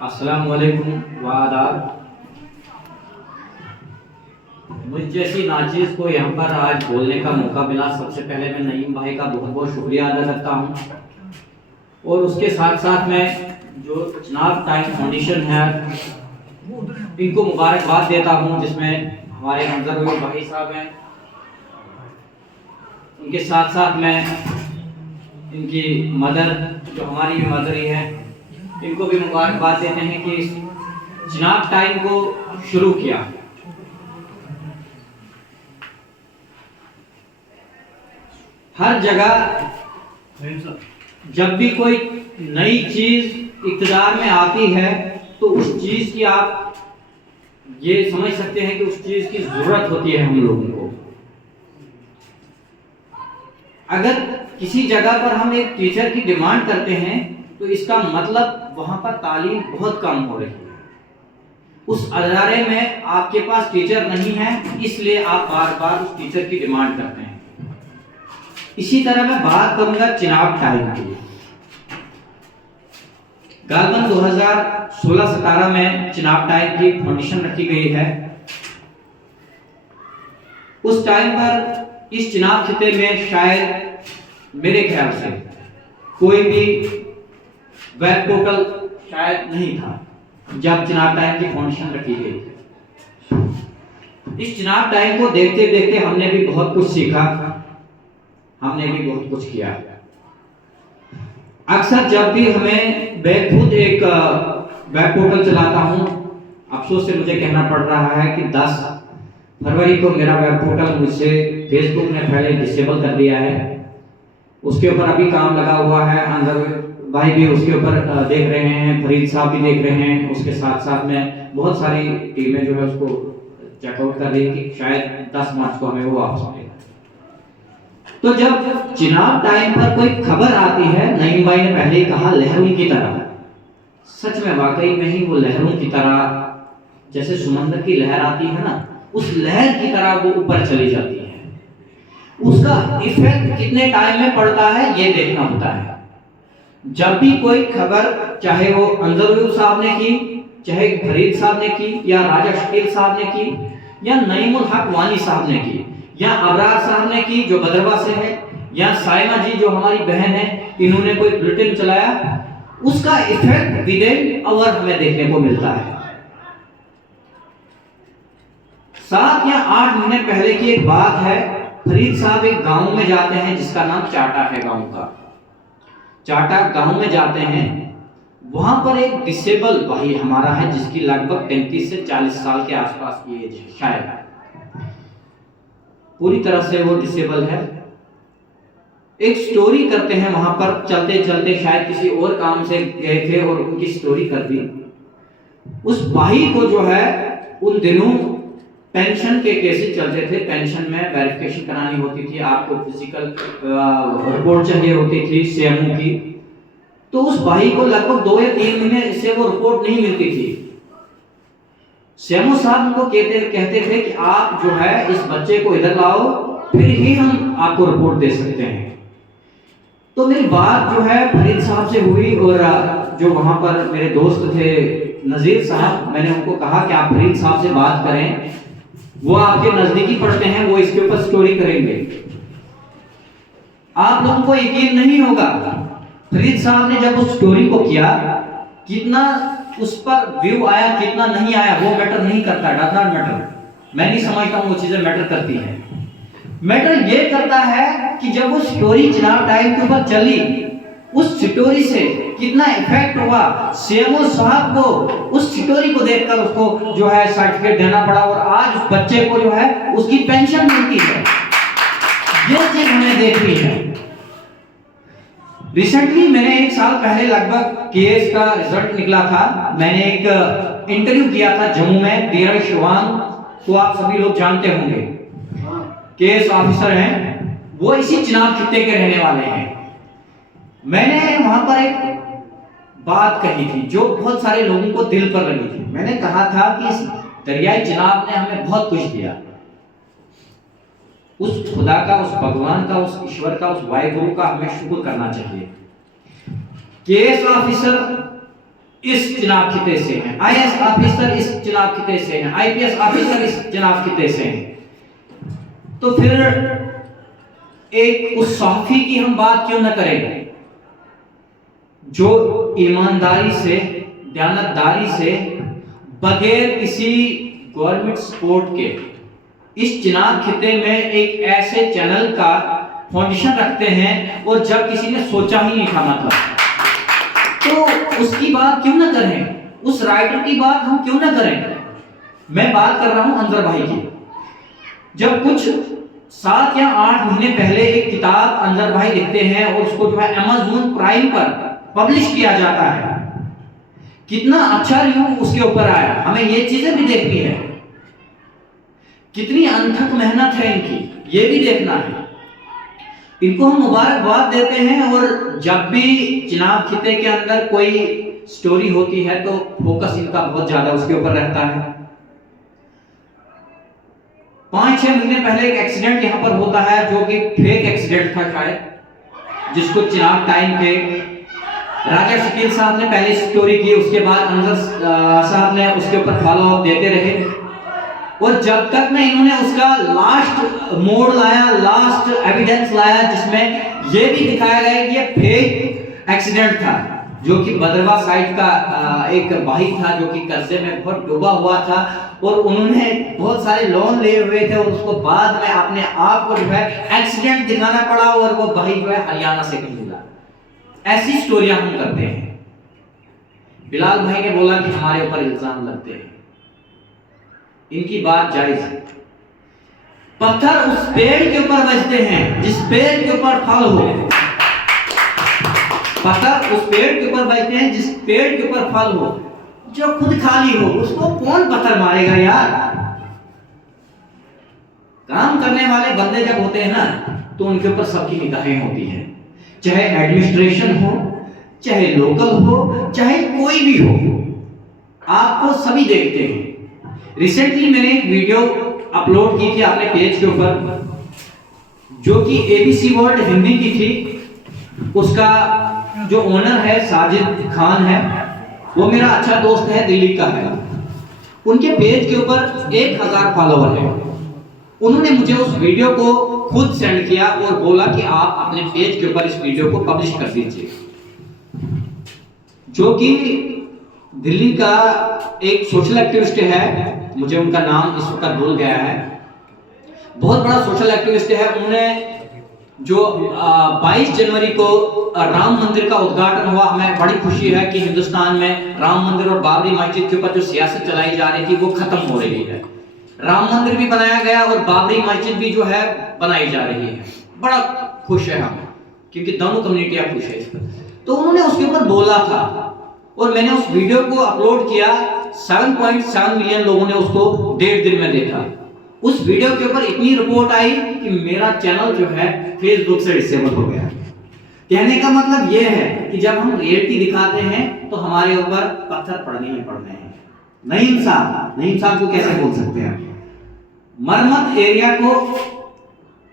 अस्सलाम वालेकुम व आदाब। मुझ जैसी नाचीज़ को यहाँ पर आज बोलने का मौका मिला, सबसे पहले मैं नईम भाई का बहुत बहुत शुक्रिया अदा करता हूँ। और उसके साथ साथ मैं जो चिनाब टाइम फाउंडेशन है इनको मुबारकबाद देता हूँ, जिसमें हमारे हमदर्द भाई साहब हैं। उनके साथ साथ मैं इनकी मदर, जो हमारी भी मदर ही है, इनको भी मुबारकबाद देते हैं कि इस चिनाब टाइम को शुरू किया। हर जगह जब भी कोई नई चीज इक़्तिदार में आती है तो उस चीज की आप ये समझ सकते हैं कि उस चीज की जरूरत होती है हम लोगों को। अगर किसी जगह पर हम एक टीचर की डिमांड करते हैं तो इसका मतलब वहां पर तालीम बहुत कम हो रही है, उस अदारे में आपके पास टीचर नहीं है, इसलिए आप बार बार उस टीचर की डिमांड करते हैं। इसी तरह मैं बात करूंगा चिनाब टाइम की। गालबन 2016-17 में चिनाब टाइम की फाउंडेशन रखी गई है। उस टाइम पर इस चिनाब खिते में शायद मेरे ख्याल से कोई भी वेब पोर्टल शायद नहीं था जब चिनाब टाइम की फाउंडेशन रखी गई थी। इस चिनाब टाइम को देखते देखते हमने भी बहुत कुछ सीखा, हमने भी बहुत कुछ किया। अक्सर जब भी हमें मैं खुद एक वेब पोर्टल चलाता हूं, अफसोस से मुझे कहना पड़ रहा है कि 10 फरवरी को मेरा वेब पोर्टल मुझसे फेसबुक ने पहले डिसेबल कर दिया है। उसके ऊपर अभी काम लगा हुआ है, अंदर भाई भी उसके ऊपर देख रहे हैं, फरीद साहब भी देख रहे हैं, उसके साथ साथ में बहुत सारी टीमें जो है उसको चेकआउट कर रही है कि शायद 10 मार्च को हमें वो वापस मिलेगा। तो जब चिनाब टाइम पर कोई खबर आती है, नईम भाई ने पहले ही कहा लहरों की तरह, सच में वाकई में ही वो लहरों की तरह, जैसे समंदर की लहर आती है ना, उस लहर की तरह वो ऊपर चली जाती है। उसका इफेक्ट कितने टाइम में पड़ता है ये देखना होता है। जब भी कोई खबर, चाहे वो अंजरुल साहब ने की, चाहे फरीद साहब ने की, या राजा शकील साहब ने की, या नईमुल हक वानी साहब ने की, या अबरार साहब ने की जो बदरवा से है, या साइमा जी जो हमारी बहन है, इन्होंने कोई बुलेटिन चलाया, उसका इफेक्ट विदिन आवर हमें देखने को मिलता है। 7 या 8 महीने पहले की एक बात है, फरीद साहब एक गांव में जाते हैं जिसका नाम चाटा है। गांव का चाटा गांव में जाते हैं, वहां पर एक डिसेबल भाई हमारा है जिसकी लगभग 35 से 40 साल के आसपास की एज है, शायद पूरी तरह से वो डिसेबल है। एक स्टोरी करते हैं वहां पर, चलते चलते शायद किसी और काम से गए थे और उनकी स्टोरी कर दी। उस भाई को जो है उन दिनों पेंशन के केसेस चलते थे, पेंशन में वेरिफिकेशन करानी होती थी, आपको फिजिकल रिपोर्ट चाहिए होती थी सीएमओ की। तो उस भाई को लगभग 2 या 3 महीने से वो रिपोर्ट नहीं मिलती थी। सीएमओ साहब उनको कहते थे कि आप जो है इस बच्चे को इधर लाओ, फिर ही हम आपको रिपोर्ट दे सकते हैं। तो मेरी बात जो है फरीद साहब से हुई, और जो वहां पर मेरे दोस्त थे नजीर साहब, मैंने उनको कहा कि आप फरीद साहब से बात करें, वो आपके नजदीकी पड़ते हैं, वो इसके ऊपर स्टोरी करेंगे। आप लोगों को यकीन नहीं होगा, फरीद साहब ने जब उस स्टोरी को किया, कितना उस पर व्यू आया कितना नहीं आया वो मैटर नहीं करता, डज नॉट मैटर। मैं नहीं समझता हूं वो चीजें मैटर करती हैं। मैटर ये करता है कि जब वो स्टोरी चिनाब टाइम के ऊपर चली, उस स्टोरी से कितना इफेक्ट हुआ। सीएमओ साहब को उस स्टोरी को देखकर उसको जो है सर्टिफिकेट देना पड़ा, और आज उस बच्चे को जो है उसकी पेंशन मिलती है। ये चीज हमें देखनी है। रिसेंटली मैंने 1 साल पहले लगभग केस का रिजल्ट निकला था, मैंने एक इंटरव्यू किया था जम्मू में, दीरा शिवांग तो आप सभी लोग जानते होंगे, केस ऑफिसर हैं, वो इसी चिनाब खित्ते के रहने वाले हैं। मैंने वहां पर एक बात कही थी जो बहुत सारे लोगों को दिल पर लगी थी। मैंने कहा था कि इस दरियाई चिनाब ने हमें बहुत कुछ दिया, उस खुदा का, उस भगवान का, उस ईश्वर का, उस वाहिगुरु का हमें शुक्र करना चाहिए। केस ऑफिसर इस चुनाव खिते से हैं, आईएएस ऑफिसर इस चुनाव खिते से हैं, आईपीएस ऑफिसर इस चुनाव खिते से हैं, तो फिर एक उस सहाफी की हम बात क्यों न करें जो ईमानदारी से, दयानतदारी से, बगैर किसी गवर्नमेंट सपोर्ट के इस चिनाब खिते में एक ऐसे चैनल का फाउंडेशन रखते हैं और जब किसी ने सोचा ही नहीं था मतलब, तो उसकी बात क्यों ना करें, उस राइटर की बात हम क्यों ना करें। मैं बात कर रहा हूं अंजर भाई की। जब कुछ 7 या 8 महीने पहले एक किताब अंजर भाई लिखते हैं और उसको जो है अमेज़न प्राइम पर पब्लिश किया जाता है, कितना अच्छा रिव्यू उसके ऊपर आया, हमें ये चीजें भी देखनी है, कितनी अनथक मेहनत है इनकी, ये भी देखना है। इनको हम मुबारकबाद देते हैं और जब भी चिनाब खिते के अंदर कोई स्टोरी होती है तो फोकस इनका बहुत ज्यादा उसके ऊपर रहता है। 5-6 महीने पहले एक एक्सीडेंट यहाँ पर होता है जो कि फेक एक्सीडेंट था शायद, जिसको चिनाब टाइम के राजा शकील साहब ने पहले स्टोरी की, उसके बाद अंजर साहब ने उसके ऊपर फॉलो अप देते रहे और जब तक में इन्होंने उसका लास्ट मोड़ लाया, लास्ट एविडेंस लाया जिसमें यह भी दिखाया गया कि ये फेक एक्सीडेंट था, जो कि बदरवा साइड का एक भाई था जो कि कर्जे में बहुत डूबा हुआ था और उन्होंने बहुत सारे लोन लिए हुए थे और उसको बाद में अपने आप को जो है एक्सीडेंट दिखाना पड़ा और वो भाई जो है हरियाणा से कहीं मिला। ऐसी स्टोरियां हम करते हैं। बिलाल भाई ने बोला कि हमारे ऊपर इल्जाम लगते हैं, इनकी बात जायज है। पत्थर उस पेड़ के ऊपर बजते हैं जिस पेड़ के ऊपर फल हो, पत्थर उस पेड़ के ऊपर बजते हैं जिस पेड़ के ऊपर फल हो, जो खुद खाली हो उसको कौन पत्थर मारेगा यार। काम करने वाले बंदे जब होते हैं ना तो उनके ऊपर सबकी निगाहें होती हैं, चाहे एडमिनिस्ट्रेशन हो, चाहे लोकल हो, चाहे कोई भी हो, आपको सभी देखते हैं। रिसेंटली मैंने एक वीडियो अपलोड की थी अपने पेज के ऊपर जो कि एबीसी वर्ल्ड हिंदी की थी। उसका जो ओनर है साजिद खान है, वो मेरा अच्छा दोस्त है, दिल्ली का है। उनके पेज के ऊपर 1000 फॉलोवर है। उन्होंने मुझे उस वीडियो को खुद सेंड किया और बोला कि आप अपने पेज के ऊपर इस वीडियो को पब्लिश कर दीजिए, जो कि दिल्ली का एक सोशल एक्टिविस्ट है, मुझे उनका नाम इस वक्त भूल गया है, बहुत बड़ा सोशल एक्टिविस्ट है। उन्होंने जो 22 जनवरी को राम मंदिर का उद्घाटन हुआ, हमें बड़ी खुशी है कि हिंदुस्तान में राम मंदिर और बाबरी मस्जिद के ऊपर जो सियासत चलाई जा रही थी वो खत्म हो रही है। राम मंदिर भी बनाया गया और बाबरी मस्जिद भी जो है बनाई जा रही है। बड़ा खुश है हम, क्योंकि दोनों कम्युनिटियां खुश है इस पर। तो उन्होंने उसके ऊपर बोला था और मैंने उस वीडियो को अपलोड किया, 7.7 मिलियन लोगों ने उसको 1.5 दिन में देखा। उस वीडियो के ऊपर इतनी रिपोर्ट आई कि मेरा चैनल जो है फेसबुक से डिसेबल हो गया। कहने का मतलब यह है कि जब हम रियलिटी दिखाते हैं तो हमारे ऊपर पत्थर पड़ने ही पड़ने हैं। नईम साहब को कैसे बोल सकते हैं? मरमत एरिया को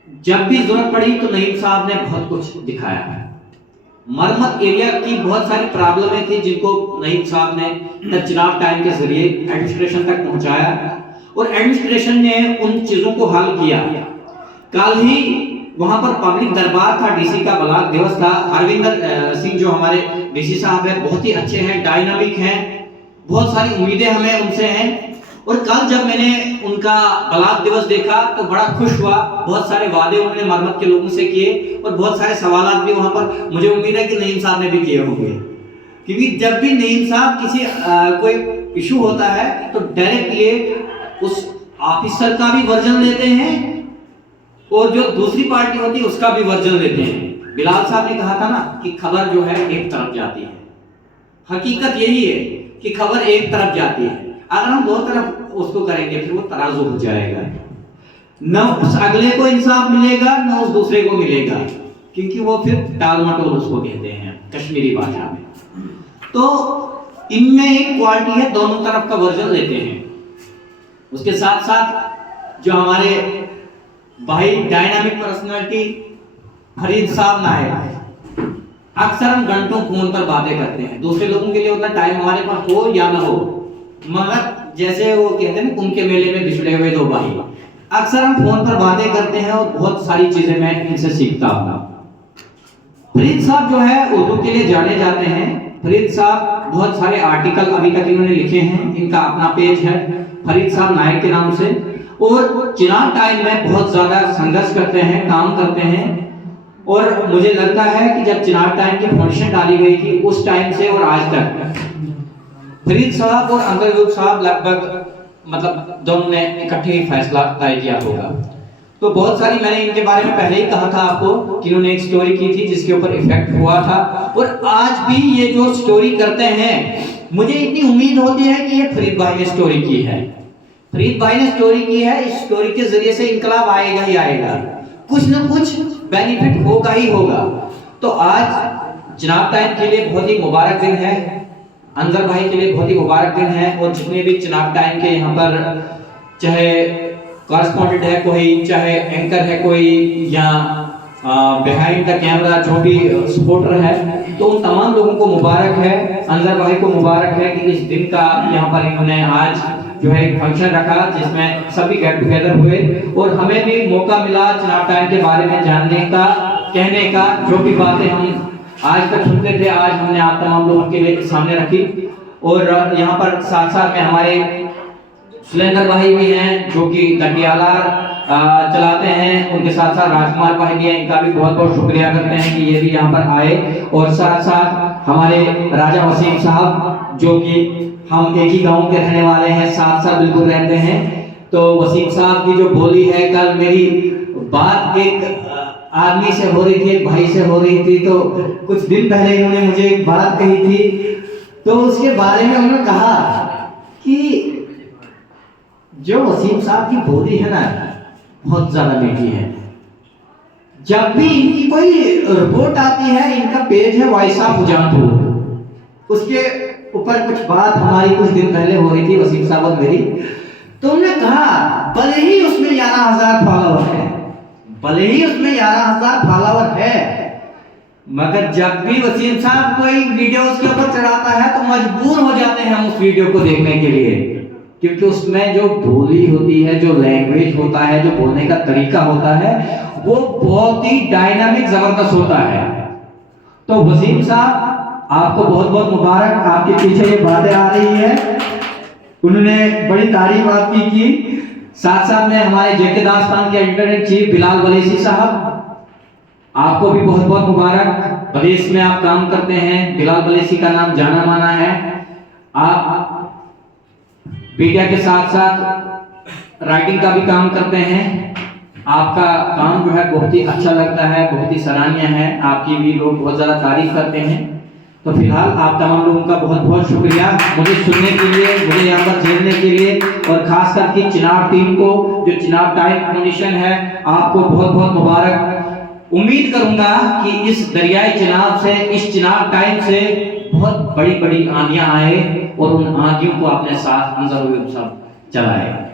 जब भी जरूरत पड़ी तो नईम साहब ने बहुत कुछ दिखाया है। मरमत एरिया की बहुत सारी प्रॉब्लमें थी जिनको नईम साहब ने चिनाब टाइम के जरिए एडमिनिस्ट्रेशन तक पहुंचाया और एडमिनिस्ट्रेशन ने उन चीजों को हल किया। कल ही वहां पर पब्लिक दरबार था, डीसी का ब्लॉक दिवस था। हरविंदर सिंह जो हमारे डीसी साहब है, बहुत ही अच्छे हैं, डायनामिक हैं, बहुत सारी उम्मीदें हमें उनसे हैं। और कल जब मैंने उनका ब्लॉक दिवस देखा तो बड़ा खुश हुआ। बहुत सारे वादे उन्होंने मरमत के लोगों से किए और बहुत सारे सवाल भी वहां पर मुझे उम्मीद है कि नईम साहब ने भी किए होंगे, क्योंकि जब भी नईम साहब किसी कोई इशू होता है तो डायरेक्ट ये उस ऑफिसर का भी वर्जन लेते हैं और जो दूसरी पार्टी होती है उसका भी वर्जन लेते हैं। बिलाल साहब ने कहा था ना कि खबर जो है एक तरफ जाती है। हकीकत यही है कि खबर एक तरफ जाती है। अगर हम दो तरफ उसको करेंगे फिर वो तराजू हो जाएगा, न उस अगले को इंसाफ मिलेगा न उस दूसरे को मिलेगा, क्योंकि वो फिर टाल मटोल उसको कहते हैं कश्मीरी भाषा में। तो इनमें एक क्वालिटी है, दोनों तरफ का वर्जन लेते हैं। उसके साथ साथ जो हमारे भाई डायनामिक पर्सनालिटी फरीद साहब नायक, अक्सर हम घंटों फोन पर बातें करते हैं, दूसरे लोगों के लिए उतना टाइम हमारे पास हो या ना हो, मगर जैसे वो कहते हैं ना कुंभ के मेले में बिछड़े हुए दो भाई, अक्सर हम फोन पर बातें करते हैं और बहुत सारी चीजें मैं इनसे सीखता हूँ। फरीद साहब जो है उर्दू के लिए जाने जाते हैं। फरीद साहब बहुत सारे आर्टिकल अभी तक इन्होंने लिखे हैं, इनका अपना पेज है फरीद साहब नायक के नाम से, और चुनाव टाइम में बहुत ज्यादा संघर्ष करते हैं, काम करते हैं। और मुझे लगता है कि जब चुनाव टाइम की फाउंडेशन डाली गई थी उस टाइम से और आज तक फरीद साहब और अंकल साहब लगभग मतलब दोनों ने इकट्ठे ही फैसला तय किया होगा। तो बहुत सारी मैंने इनके बारे में पहले ही कहा था आपको कि इन्होंने एक स्टोरी की थी जिसके ऊपर इफेक्ट हुआ था, और आज भी ये जो स्टोरी करते हैं मुझे इतनी उम्मीद होती है कि ये फरीद भाई ने स्टोरी की है, फरीद भाई ने स्टोरी की है। इस स्टोरी के जरिए से इनकलाब आएगा ही आएगा, कुछ न कुछ बेनिफिट होगा ही होगा। तो आज चुनाव टाइम के लिए बहुत ही मुबारक दिन है, अंजर भाई के लिए बहुत ही मुबारक दिन है, और जितने भी चुनाव टाइम के यहाँ पर चाहे कॉरेस्पॉन्डेंट है कोई, चाहे एंकर है कोई, या बिहाइंड द कैमरा जो भी सपोर्टर है, तो उन तमाम लोगों को मुबारक है, अंजर भाई को मुबारक है कि इस दिन का यहाँ पर इन्होंने आज जो है फंक्शन रखा जिसमें सभी गेट टुगेदर हुए, और हमें भी मौका मिला चुनाव टाइम के बारे में जानने का, कहने का, जो भी बातें हम आज तक सुनते थे आज हमने आप तमाम लोगों के लिए सामने रखी। और यहाँ पर साथ साथ में हमारे सुलेंदर भाई भी हैं जो कि दटियाला चलाते हैं, उनके साथ साथ राजकुमार भाई भी हैं, इनका भी बहुत बहुत शुक्रिया करते हैं कि ये भी यहाँ पर आए। और साथ साथ हमारे राजा वसीम साहब जो कि हम एक ही गांव के रहने वाले हैं, साथ साथ बिल्कुल रहते हैं। तो वसीम साहब की जो बोली है, कल मेरी बात एक आदमी से हो रही थी, एक भाई से हो रही थी, तो कुछ दिन पहले इन्होंने मुझे एक बात कही थी, तो उसके बारे में उन्होंने कहा कि जो वसीम साहब की बोली है ना बहुत ज्यादा मीठी है। जब भी इनकी कोई रिपोर्ट आती है, इनका पेज है वॉइस ऑफ उजानपुर, उसके ऊपर कुछ बात हमारी कुछ दिन पहले हो रही थी वसीम साहब और मेरी, तो उन्होंने कहा भले ही उसमें 11,000 फॉलोवर है, भले ही उसमें 11,000 फॉलोवर है, मगर जब भी वसीम साहब कोई वीडियो उसके ऊपर चढ़ाता है तो मजबूर हो जाते हैं हम उस वीडियो को देखने के लिए, क्योंकि उसमें जो बोली होती है, जो लैंग्वेज होता है, जो बोलने का तरीका होता है, वो बहुत ही डायनामिक जबरदस्त होता है। तो वसीम साहब आपको बहुत बहुत मुबारक, आपके पीछे ये बातें आ रही है, उन्होंने बड़ी तारीफ आपकी की। साथ साथ में हमारे जेके दास्तान के एडिटर इन चीफ बिलाल वलेसी साहब, आपको भी बहुत बहुत मुबारक। प्रदेश में आप काम करते हैं, बिलाल वलेसी का नाम जाना माना है, आप मीडिया के साथ साथ राइटिंग का भी काम करते हैं, आपका काम जो है बहुत ही अच्छा लगता है, बहुत ही सराहनीय है, आपकी भी लोग बहुत ज़्यादा तारीफ करते हैं। तो फिलहाल आप तमाम लोगों का बहुत बहुत शुक्रिया मुझे सुनने के लिए, मुझे यहाँ पर झेलने के लिए, और खासकर की चुनाव टीम को जो चुनाव टाइम कंडीशन है, आपको बहुत बहुत मुबारक। उम्मीद करूंगा कि इस दरियाई चुनाव से, इस चुनाव टाइम से बहुत बड़ी बड़ी आंधियां आए और उन आंधियों को अपने साथ अंजर चलाए।